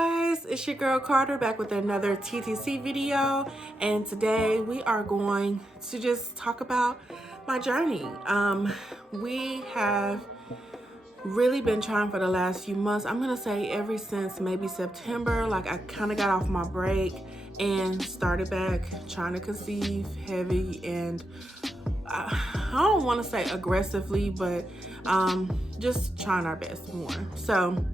guys, it's your girl Carter back with another TTC video, and today we are going to just talk about my journey. We have really been trying for the last few months. I'm gonna say ever since maybe September, like I kind of got off my break and started back trying to conceive heavy, and I don't want to say aggressively, but just trying our best more. So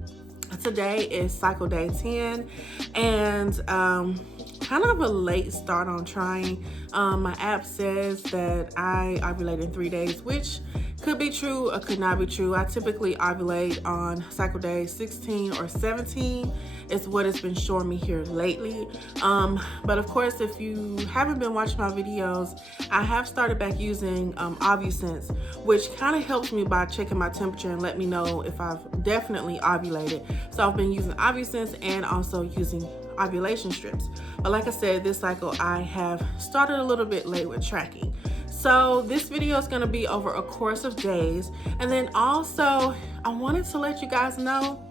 today is cycle day 10, and kind of a late start on trying. My app says that I ovulate in 3 days, which could be true or could not be true. I typically ovulate on cycle day 16 or 17 is what it's been showing me here lately. But of course, if you haven't been watching my videos, I have started back using OvuSense, which kind of helps me by checking my temperature and let me know if I've definitely ovulated. So I've been using OvuSense and also using ovulation strips. But like I said, this cycle I have started a little bit late with tracking. So this video is going to be over a course of days. And then also I wanted to let you guys know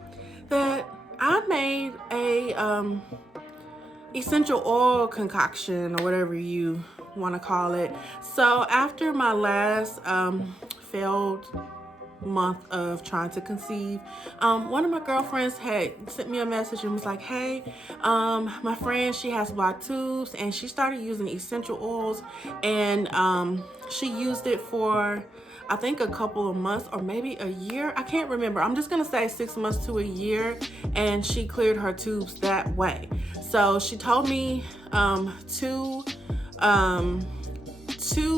that I made a essential oil concoction, or whatever you want to call it. So after my last failed month of trying to conceive, one of my girlfriends had sent me a message and was like, hey, my friend, she has blocked tubes and she started using essential oils, and she used it for I think a couple of months or maybe a year. I can't remember. I'm just gonna say 6 months to a year, and she cleared her tubes that way. So she told me two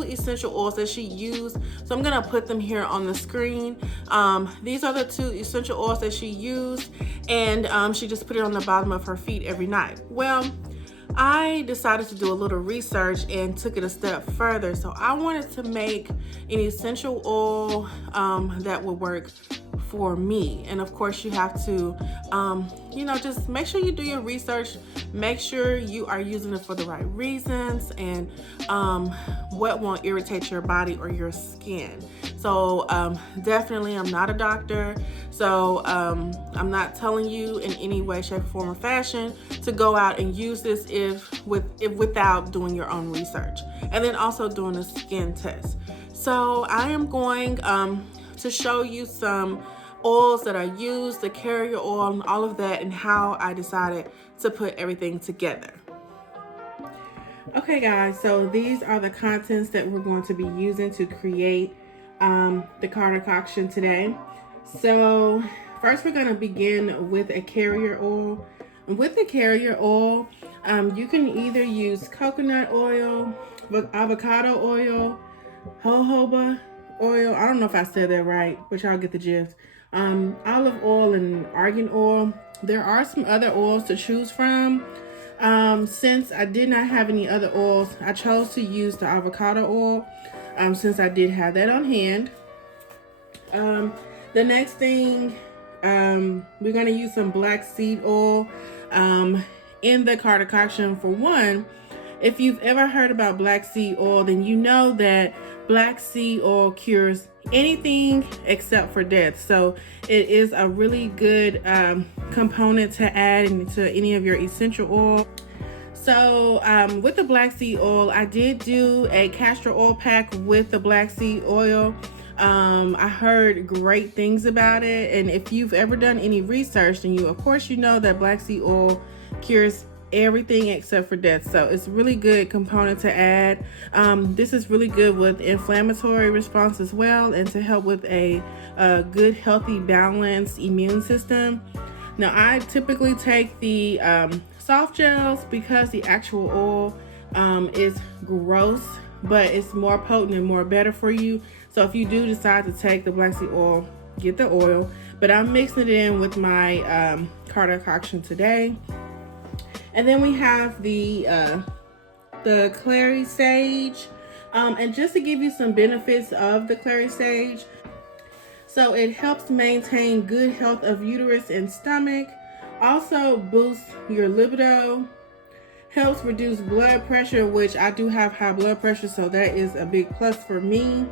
essential oils that she used. So I'm gonna put them here on the screen. These are the 2 essential oils that she used, and she just put it on the bottom of her feet every night. Well, I decided to do a little research and took it a step further. So I wanted to make an essential oil that would work for me. And of course you have to just make sure you do your research, make sure you are using it for the right reasons, and what won't irritate your body or your skin. So definitely I'm not a doctor, so I'm not telling you in any way, shape, form, or fashion to go out and use this without doing your own research, and then also doing a skin test. So I am going to show you some oils that I use, the carrier oil and all of that, and how I decided to put everything together. Okay guys, so these are the contents that we're going to be using to create the CarterCotion today. So first we're going to begin with a carrier oil. With the carrier oil, you can either use coconut oil, avocado oil, jojoba oil, I don't know if I said that right, but y'all get the gist, olive oil, and argan oil. There are some other oils to choose from. Since I did not have any other oils, I chose to use the avocado oil since I did have that on hand. The next thing, we're going to use some black seed oil in the CarterCotion. For one, if you've ever heard about black seed oil, then you know that black seed oil cures anything except for death. So it is a really good component to add into any of your essential oil. So with the black seed oil, I did do a castor oil pack with the black seed oil. I heard great things about it, and if you've ever done any research, then of course you know that black seed oil cures everything except for death. So it's a really good component to add. This is really good with inflammatory response as well, and to help with a good, healthy, balanced immune system. Now I typically take the soft gels because the actual oil is gross, but it's more potent and more better for you. So if you do decide to take the black seed oil, get the oil. But I'm mixing it in with my CarterCotion today. And then we have the clary sage, and just to give you some benefits of the clary sage, so it helps maintain good health of uterus and stomach, also boosts your libido, helps reduce blood pressure, which I do have high blood pressure, so that is a big plus for me.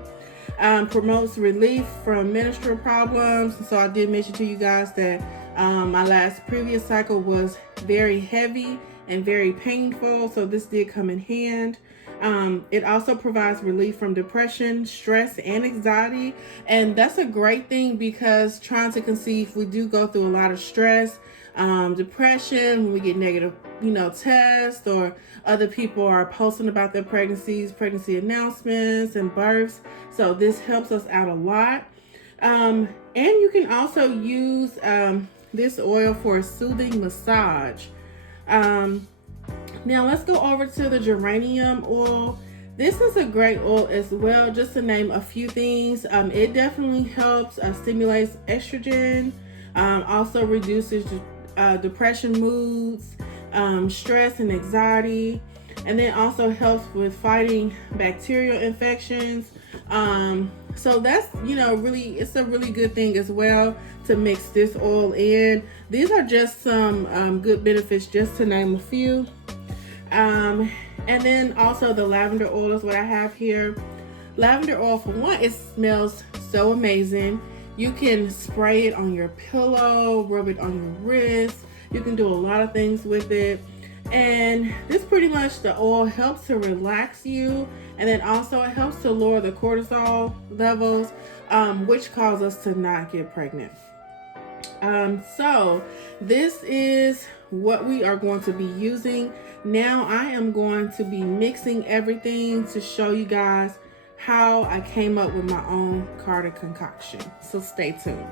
Promotes relief from menstrual problems. So I did mention to you guys that My previous cycle was very heavy and very painful, so this did come in hand. It also provides relief from depression, stress, and anxiety. And that's a great thing because trying to conceive, we do go through a lot of stress, depression, when we get negative, tests, or other people are posting about their pregnancies, pregnancy announcements, and births. So this helps us out a lot. And you can also use this oil for a soothing massage. Now let's go over to the geranium oil. This is a great oil as well, just to name a few things. It definitely helps stimulates estrogen, also reduces depression, moods, stress and anxiety, and then also helps with fighting bacterial infections. So that's, really, it's a really good thing as well to mix this oil in. These are just some good benefits, just to name a few. And then also the lavender oil is what I have here. Lavender oil, for one, it smells so amazing. You can spray it on your pillow, rub it on your wrist. You can do a lot of things with it. And this pretty much, the oil helps to relax you, and then also it helps to lower the cortisol levels, which cause us to not get pregnant. So this is what we are going to be using. Now I am going to be mixing everything to show you guys how I came up with my own Carter concoction. So stay tuned.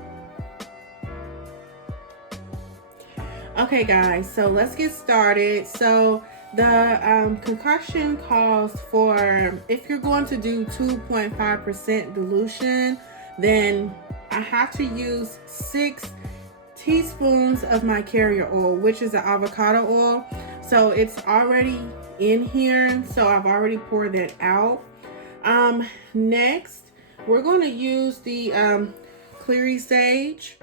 Okay guys, so let's get started. So the concoction calls for, if you're going to do 2.5% dilution, then I have to use 6 teaspoons of my carrier oil, which is the avocado oil. So it's already in here, so I've already poured that out. Next, we're going to use the clary sage.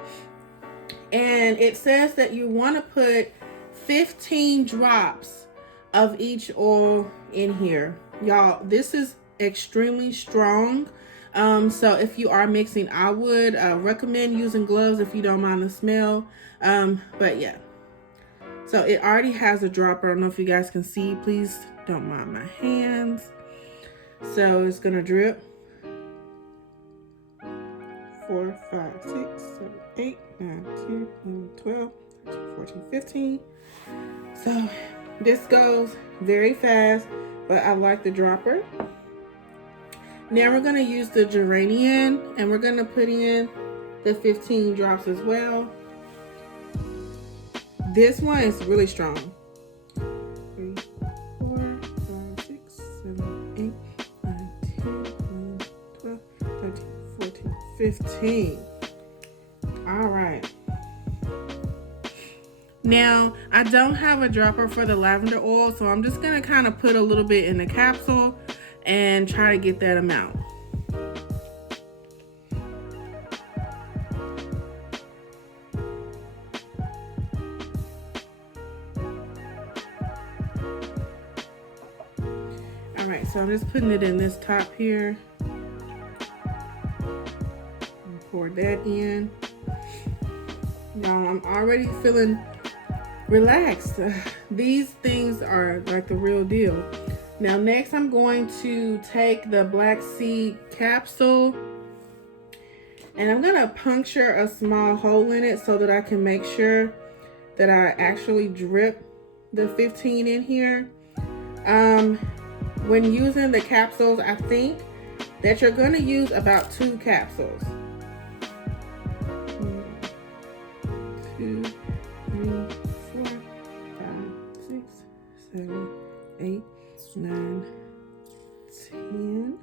And it says that you want to put 15 drops of each oil in here. Y'all, this is extremely strong. So if you are mixing, I would recommend using gloves if you don't mind the smell. But yeah. So it already has a dropper. I don't know if you guys can see. Please don't mind my hands. So it's going to drip. 4, 5, 6, 7, 8, 9, 10, 11, 12, 13, 14, 15. So this goes very fast, but I like the dropper. Now we're going to use the geranium, and we're going to put in the 15 drops as well. This one is really strong. 3, 4, 5, 6, 7, 8, 9, 10, 11, 12, 13, 14, 15. All right. Now, I don't have a dropper for the lavender oil, so I'm just going to kind of put a little bit in the capsule and try to get that amount. All right, so I'm just putting it in this top here. Pour that in. Now I'm already feeling relaxed. These things are like the real deal. Now next I'm going to take the black seed capsule, and I'm going to puncture a small hole in it so that I can make sure that I actually drip the 15 in here. When using the capsules, I think that you're going to use about 2 capsules. 2, 3, 4, 5, 6, 7, 8, 9, 10,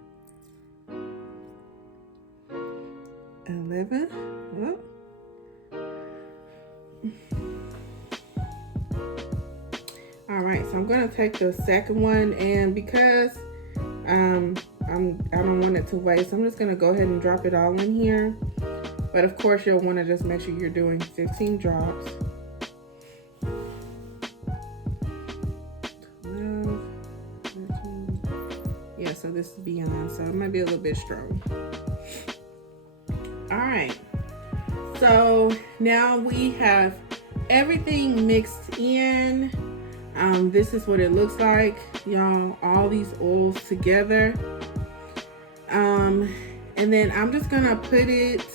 11. Oh. All right, so I'm gonna take the second one, and because I don't want it to waste, I'm just gonna go ahead and drop it all in here. But of course, you'll want to just make sure you're doing 15 drops. 12, 13. Yeah, so this is beyond, so it might be a little bit strong. All right. So now we have everything mixed in. This is what it looks like, y'all, all these oils together. And then I'm just gonna put it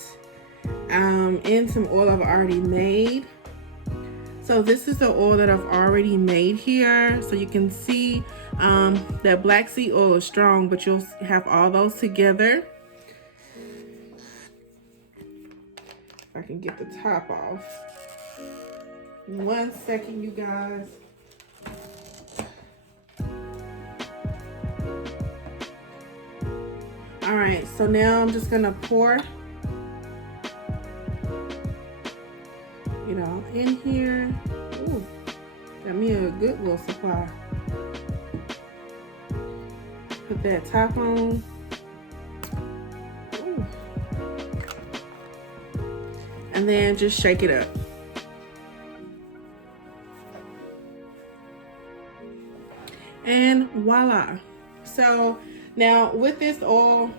in some oil I've already made. So this is the oil that I've already made here. So you can see that black seed oil is strong, but you'll have all those together. If I can get the top off. 1 second, you guys. All right, so now I'm just gonna pour it all in here. Ooh, got me a good little supply. Put that top on. Ooh. And then just shake it up. And voila. So now with this oil,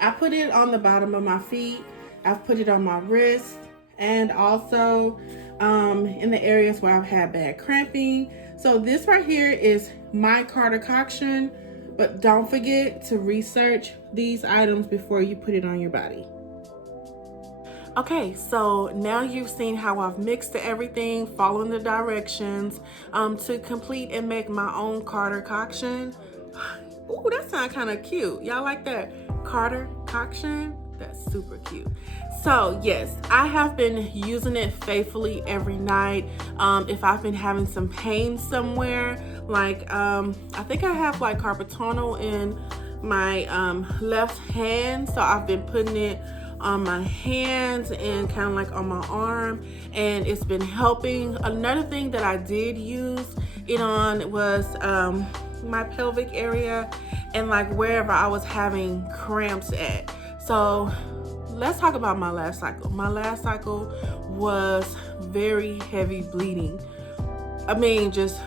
I put it on the bottom of my feet. I've put it on my wrist, and also in the areas where I've had bad cramping. So this right here is my CarterCotion, but don't forget to research these items before you put it on your body. Okay, so now you've seen how I've mixed everything, following the directions to complete and make my own CarterCotion. Ooh, that sounds kind of cute. Y'all like that? CarterCotion? That's super cute. So yes, I have been using it faithfully every night. If I've been having some pain somewhere, like I think I have like carpal tunnel in my left hand, so I've been putting it on my hands and kind of like on my arm, and it's been helping. Another thing that I did use it on was my pelvic area and like wherever I was having cramps at. So let's talk about my last cycle. My last cycle was very heavy bleeding. I mean, just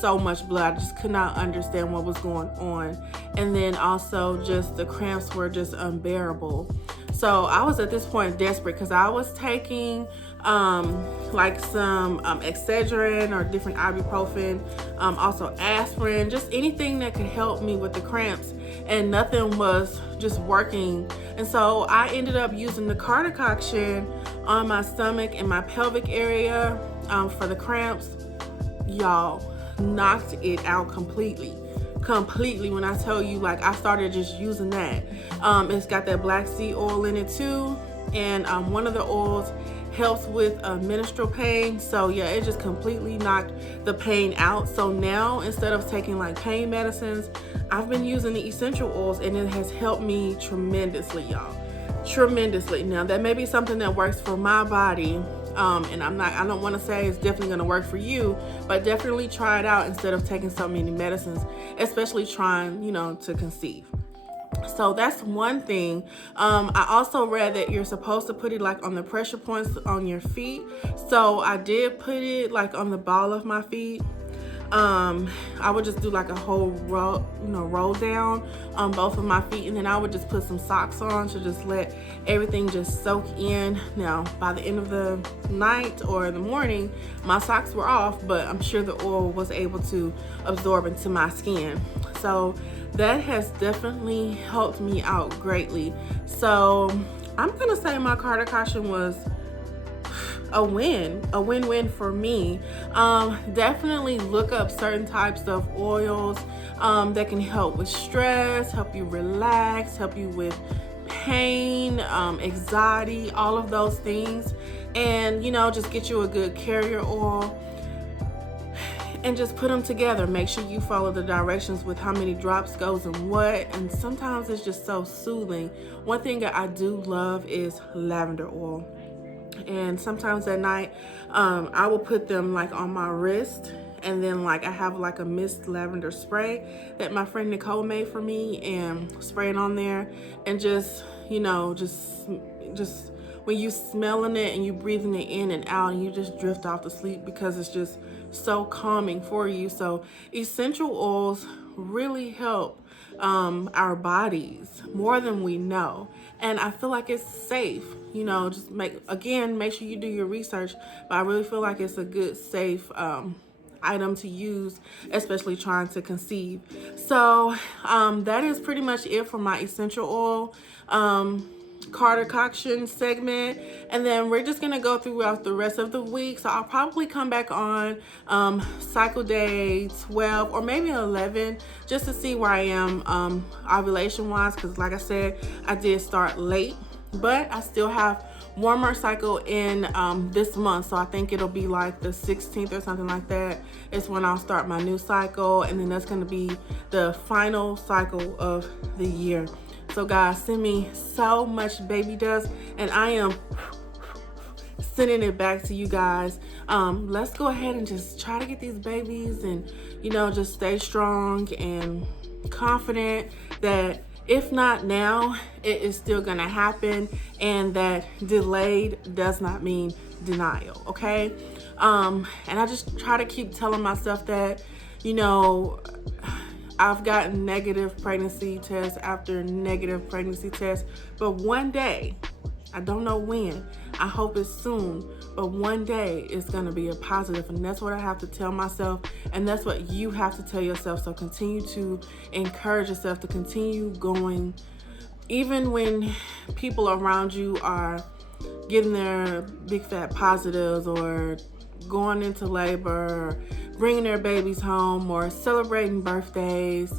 so much blood. I just could not understand what was going on. And then also just the cramps were just unbearable. So I was at this point desperate because I was taking like some Excedrin or different ibuprofen, also aspirin, just anything that could help me with the cramps, and nothing was just working. And so I ended up using the CarterCotion on my stomach and my pelvic area for the cramps. Y'all, knocked it out completely. When I tell you, like, I started just using that. It's got that black seed oil in it too, and one of the oils helps with menstrual pain. So yeah, it just completely knocked the pain out. So now instead of taking like pain medicines, I've been using the essential oils, and it has helped me tremendously, y'all. Tremendously. Now that may be something that works for my body, and I don't want to say it's definitely going to work for you, but definitely try it out instead of taking so many medicines, especially trying, you know, to conceive. So that's one thing. I also read that you're supposed to put it like on the pressure points on your feet. So I did put it like on the ball of my feet. I would just do like a whole roll, roll down on both of my feet, and then I would just put some socks on to just let everything just soak in. Now, by the end of the night or the morning, my socks were off, but I'm sure the oil was able to absorb into my skin. So that has definitely helped me out greatly. So I'm gonna say my CarterCotion was a win-win for me. Definitely look up certain types of oils that can help with stress, help you relax, help you with pain, anxiety, all of those things. And just get you a good carrier oil and just put them together. Make sure you follow the directions with how many drops goes in what, and sometimes it's just so soothing. One thing that I do love is lavender oil. And sometimes at night, I will put them like on my wrist, and then like I have like a mist lavender spray that my friend Nicole made for me, and spray it on there, and just when you smelling it and you breathing it in and out, and you just drift off to sleep because it's just so calming for you. So essential oils really help our bodies more than we know. And I feel like it's safe, you know, just make sure you do your research, but I really feel like it's a good, safe item to use, especially trying to conceive. So that is pretty much it for my essential oil CarterCotion segment, and then we're just gonna go throughout the rest of the week. So I'll probably come back on cycle day 12 or maybe 11 just to see where I am ovulation wise, because like I said, I did start late, but I still have one more cycle in this month. So I think it'll be like the 16th or something like that is when I'll start my new cycle, and then that's going to be the final cycle of the year. So guys, send me so much baby dust, and I am sending it back to you guys. Let's go ahead and just try to get these babies, and you know, just stay strong and confident that if not now, it is still gonna happen, and that delayed does not mean denial, okay? And I just try to keep telling myself that, you know, I've gotten negative pregnancy tests after negative pregnancy tests, but one day, I don't know when, I hope it's soon, but one day it's gonna be a positive, and that's what I have to tell myself, and that's what you have to tell yourself. So continue to encourage yourself to continue going, even when people around you are getting their big fat positives or going into labor, or bringing their babies home, or celebrating birthdays,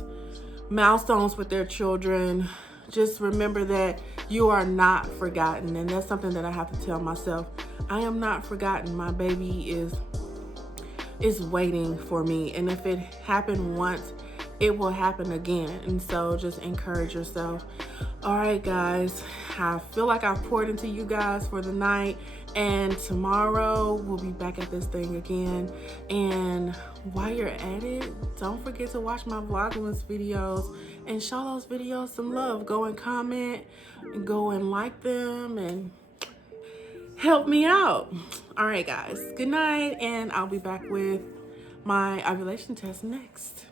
milestones with their children. Just remember that you are not forgotten, and that's something that I have to tell myself. I am not forgotten. My baby is waiting for me, and if it happened once, it will happen again. And so just encourage yourself. All right, guys, I feel like I've poured into you guys for the night, and tomorrow we'll be back at this thing again. And while you're at it, don't forget to watch my Vlogmas videos and show those videos some love. Go and comment and go and like them and help me out. All right, guys, good night, and I'll be back with my ovulation test next.